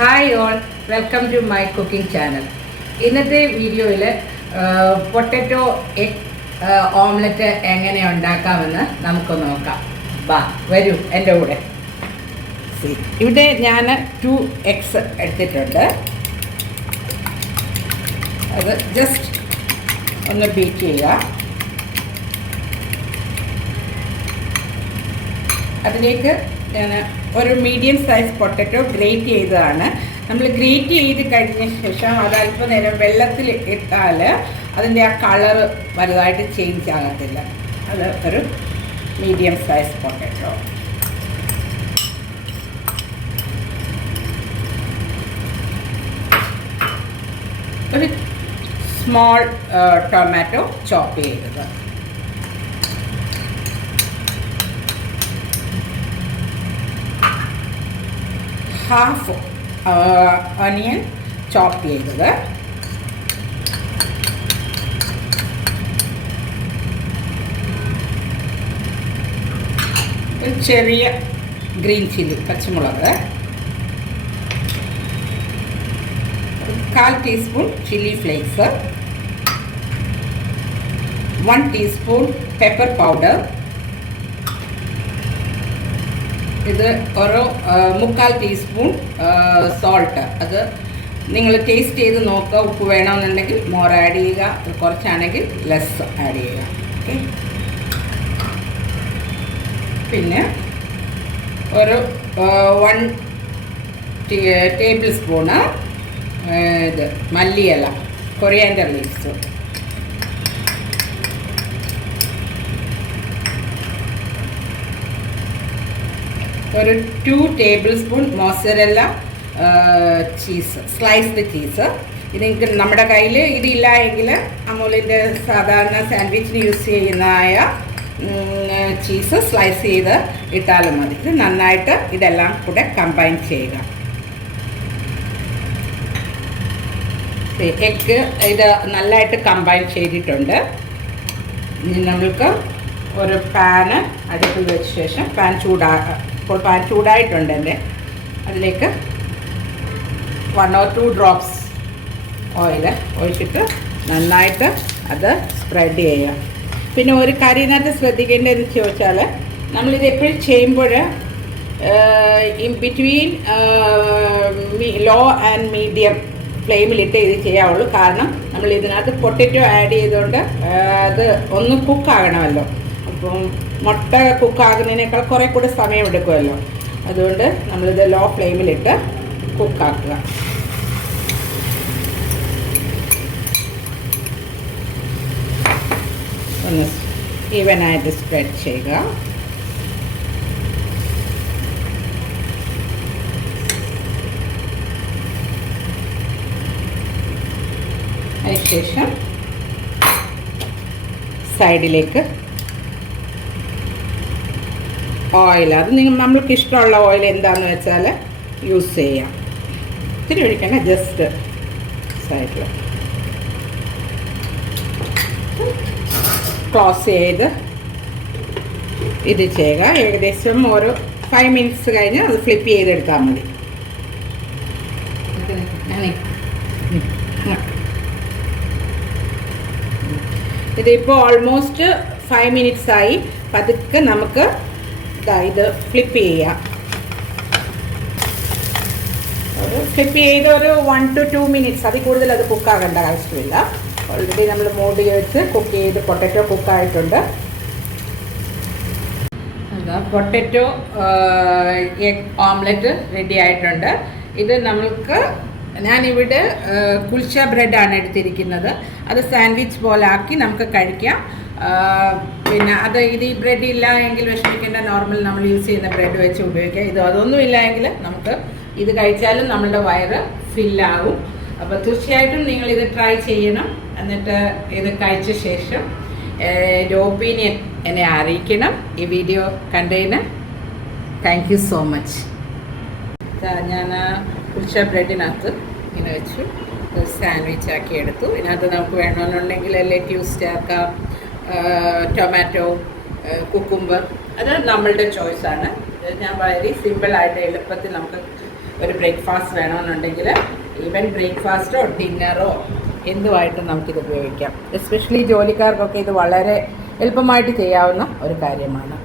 Hi all, welcome to my cooking channel. ഇന്നത്തെ വീഡിയോയിൽ potato egg omelette എങ്ങനെ ഉണ്ടാക്കാമെന്ന് നമുക്ക് നോക്കാം. വരൂ എൻ്റെ കൂടെ. ഇവിടെ ഞാൻ 2 eggs എടുത്തിട്ടുണ്ട്. അത് ജസ്റ്റ് ഒന്ന് ബീറ്റ് ചെയ്യുക. അതിലേക്ക് ഞാൻ ഒരു മീഡിയം സൈസ് പൊട്ടറ്റോ ഗ്രേറ്റ് ചെയ്തതാണ്. നമ്മൾ ഗ്രേറ്റ് ചെയ്ത് കഴിഞ്ഞ ശേഷം അത് അല്പനേരം വെള്ളത്തിൽ ഇട്ടാൽ അതിൻ്റെ ആ കളറ് വലുതായിട്ട് ചേഞ്ച് ആകത്തില്ല. അത് ഒരു മീഡിയം സൈസ് പൊട്ടറ്റോ. ഒരു സ്മോൾ ടൊമാറ്റോ ചോപ്പ് ചെയ്തത്. ഹാഫ് ഓണിയൻ ചോപ്പ് ചെയ്തത്. ഒരു ചെറിയ ഗ്രീൻ ചില്ലി പച്ചമുളക്, 1/4 teaspoon chilli flakes, 1 teaspoon pepper powder. ഇത് ഒരു 1/4 ടീസ്പൂൺ സോൾട്ട്. അത് നിങ്ങൾ ടേസ്റ്റ് ചെയ്ത് നോക്കുക. ഉപ്പ് വേണമെന്നുണ്ടെങ്കിൽ മോർ ആഡ് ചെയ്യുക, കുറച്ചാണെങ്കിൽ ലെസ് ആഡ് ചെയ്യുക. ഓക്കെ. പിന്നെ ഒരു 1 ടേബിൾ സ്പൂണ് ഇത് മല്ലിയില, കൊറിയാൻഡർ ലീവ്സ്. ഒരു 2 table spoon mozzarella cheese, sliced cheese. ഇത് നമ്മുടെ കയ്യിൽ ഇതില്ല എങ്കിൽ അമൂലിൻ്റെ സാധാരണ സാൻഡ്വിച്ചിന് യൂസ് ചെയ്യുന്നതായ ചീസ് സ്ലൈസ് ചെയ്ത് ഇട്ടാലും മതി. ഇത് നന്നായിട്ട് ഇതെല്ലാം കൂടെ കമ്പൈൻ ചെയ്യുക. എഗ്ഗ് ഇത് നല്ലതായിട്ട് കമ്പൈൻ ചെയ്തിട്ടുണ്ട്. ഇനി നമ്മൾക്ക് ഒരു പാന് അടുപ്പിൽ വെച്ച ശേഷം പാൻ ചൂടായിട്ടുണ്ട് എൻ്റെ. അതിലേക്ക് 1 or 2 ഡ്രോപ്സ് ഓയിൽ ഒഴിച്ചിട്ട് നന്നായിട്ട് അത് സ്പ്രെഡ് ചെയ്യുക. പിന്നെ ഒരു കാര്യത്തിനകത്ത് ശ്രദ്ധിക്കേണ്ടതെന്ന് ചോദിച്ചാൽ, നമ്മളിത് എപ്പോഴും ചെയ്യുമ്പോൾ in between law and medium ഫ്ലെയിമിലിട്ട് ഇത് ചെയ്യാവുള്ളൂ. കാരണം നമ്മൾ ഇതിനകത്ത് പൊട്ടറ്റോ ആഡ് ചെയ്തുകൊണ്ട് അത് ഒന്ന് കുക്കാകണമല്ലോ. അപ്പം മുട്ട കുക്കാകുന്നതിനേക്കാൾ കുറേ കൂടെ സമയം എടുക്കുമല്ലോ. അതുകൊണ്ട് നമ്മളിത് ലോ ഫ്ലെയിമിലിട്ട് കുക്കാക്കുക. ഒന്ന് ഈവനായിട്ട് സ്പ്രെഡ് ചെയ്യുക. അതിനുശേഷം സൈഡിലേക്ക് ഓയിൽ, അത് നമ്മൾക്ക് ഇഷ്ടമുള്ള ഓയിൽ എന്താണെന്ന് വെച്ചാൽ യൂസ് ചെയ്യാം. ഇത്തിരി ഒഴിക്കണേ, ജസ്റ്റ് സൈഡിൽ ക്ലോസ് ചെയ്ത് ഇത് ചെയ്യുക. ഏകദേശം ഒരു 5 മിനിറ്റ്സ് കഴിഞ്ഞ് അത് ഫ്ലിപ്പ് ചെയ്തെടുത്താൽ മതി. ഇതിപ്പോൾ ഓൾമോസ്റ്റ് 5 മിനിറ്റ്സ് ആയി. പതുക്കെ നമുക്ക് ഇത് ഫ്ലിപ്പ് ചെയ്യാം. ഫ്ലിപ്പ് ചെയ്ത് ഒരു 1 to 2 മിനിറ്റ്സ്, അതിൽ കൂടുതൽ അത് കുക്കാകേണ്ട ആവശ്യമില്ല. ഓൾറെഡി നമ്മൾ മൂടി വെച്ച് കുക്ക് ചെയ്ത് പൊട്ടറ്റോ കുക്കായിട്ടുണ്ട്. പൊട്ടറ്റോ എഗ് ഓംലെറ്റ് റെഡി ആയിട്ടുണ്ട്. ഇത് ഞാനിവിടെ കുൽച്ച ബ്രെഡാണ് എടുത്തിരിക്കുന്നത്. അത് സാൻഡ്വിച്ച് പോലെ ആക്കി നമുക്ക് കഴിക്കാം. പിന്നെ ഇത് ഈ ബ്രെഡ് ഇല്ല എങ്കിൽ വിഷമിക്കേണ്ട, നോർമൽ നമ്മൾ യൂസ് ചെയ്യുന്ന ബ്രെഡ് വെച്ച് ഉപയോഗിക്കാം. അതൊന്നുമില്ല എങ്കിൽ നമുക്ക് ഇത് കഴിച്ചാലും നമ്മളുടെ വയറ് ഫില്ലാകും. അപ്പോൾ തീർച്ചയായിട്ടും നിങ്ങളിത് ട്രൈ ചെയ്യണം. എന്നിട്ട് ഇത് കഴിച്ച ശേഷം എൻ്റെ ഒപ്പീനിയൻ എന്നെ അറിയിക്കണം. ഈ വീഡിയോ കണ്ടതിന് താങ്ക് യു സോ മച്ച്. ഞാൻ കുൽച്ച ബ്രെഡിനകത്ത് ഇങ്ങനെ വെച്ചു സാൻഡ്വിച്ച് ആക്കി എടുത്തു. ഇതിനകത്ത് നമുക്ക് വേണമെന്നുണ്ടെങ്കിൽ ലെറ്റ്യൂസ് ചേർക്കാം, ടൊമാറ്റോ, കുക്കുംബർ, അത് നമ്മളുടെ ചോയ്സാണ്. ഞാൻ വളരെ സിമ്പിളായിട്ട് എളുപ്പത്തിൽ നമുക്ക് ഒരു ബ്രേക്ക്ഫാസ്റ്റ് വേണമെന്നുണ്ടെങ്കിൽ ഈവൻ ബ്രേക്ക്ഫാസ്റ്റോ ഡിന്നറോ എന്തുമായിട്ടും നമുക്കിത് ഉപയോഗിക്കാം. എസ്പെഷ്യലി ജോലിക്കാർക്കൊക്കെ ഇത് വളരെ എളുപ്പമായിട്ട് ചെയ്യാവുന്ന ഒരു കാര്യമാണ്.